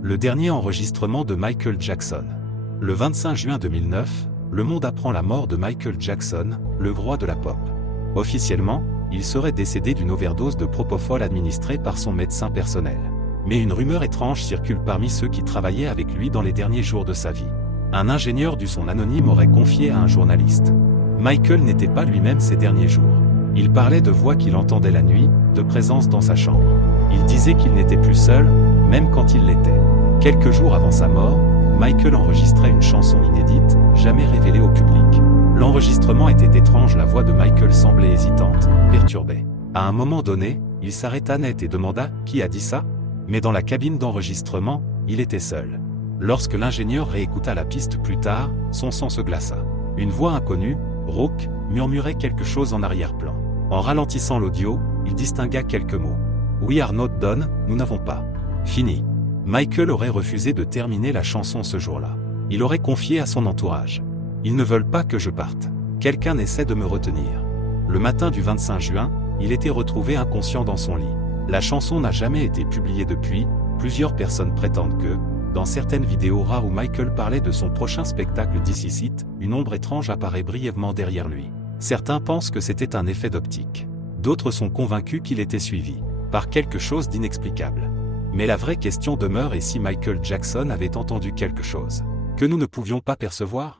Le dernier enregistrement de Michael Jackson. Le 25 juin 2009, le monde apprend la mort de Michael Jackson, le roi de la pop. Officiellement, il serait décédé d'une overdose de propofol administrée par son médecin personnel. Mais une rumeur étrange circule parmi ceux qui travaillaient avec lui dans les derniers jours de sa vie. Un ingénieur du son anonyme aurait confié à un journaliste. Michael n'était pas lui-même ces derniers jours. Il parlait de voix qu'il entendait la nuit, de présence dans sa chambre. Il disait qu'il n'était plus seul, même quand il l'était. Quelques jours avant sa mort, Michael enregistrait une chanson inédite, jamais révélée au public. L'enregistrement était étrange, la voix de Michael semblait hésitante, perturbée. À un moment donné, il s'arrêta net et demanda « Qui a dit ça ?» Mais dans la cabine d'enregistrement, il était seul. Lorsque l'ingénieur réécouta la piste plus tard, son sang se glaça. Une voix inconnue, rauque, murmurait quelque chose en arrière-plan. En ralentissant l'audio, il distingua quelques mots. « We are not done, nous n'avons pas fini ». Michael aurait refusé de terminer la chanson ce jour-là. Il aurait confié à son entourage. « Ils ne veulent pas que je parte. Quelqu'un essaie de me retenir ». Le matin du 25 juin, il était retrouvé inconscient dans son lit. La chanson n'a jamais été publiée depuis. Plusieurs personnes prétendent que, dans certaines vidéos rares où Michael parlait de son prochain spectacle This Is It, une ombre étrange apparaît brièvement derrière lui. Certains pensent que c'était un effet d'optique. D'autres sont convaincus qu'il était suivi par quelque chose d'inexplicable. Mais la vraie question demeure, et si Michael Jackson avait entendu quelque chose que nous ne pouvions pas percevoir ?